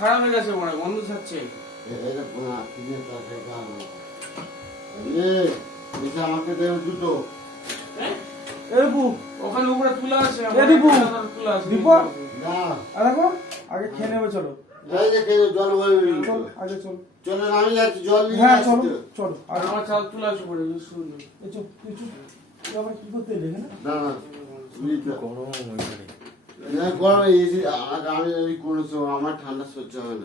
খারাপ হয়ে গেছে মনে হয়, গন্ধ ছাড়ছে। আমাকে দেবে দুটো। ওখানে উপরে তুলা আছে, আগে খেয়ে নেবে, চলো জল আগে চলো, চলো আমি যাচ্ছি, জল নিয়ে হ্যাঁ আসছি চলো তো। চলো। আর আমার চাল তুলা আছে পড়ে সুন্দর। আবার কি করতে এলে এখানে? না না গরম ওইখানে। গরম এই আমি কোনো আমার ঠান্ডা সহ্য হবে না।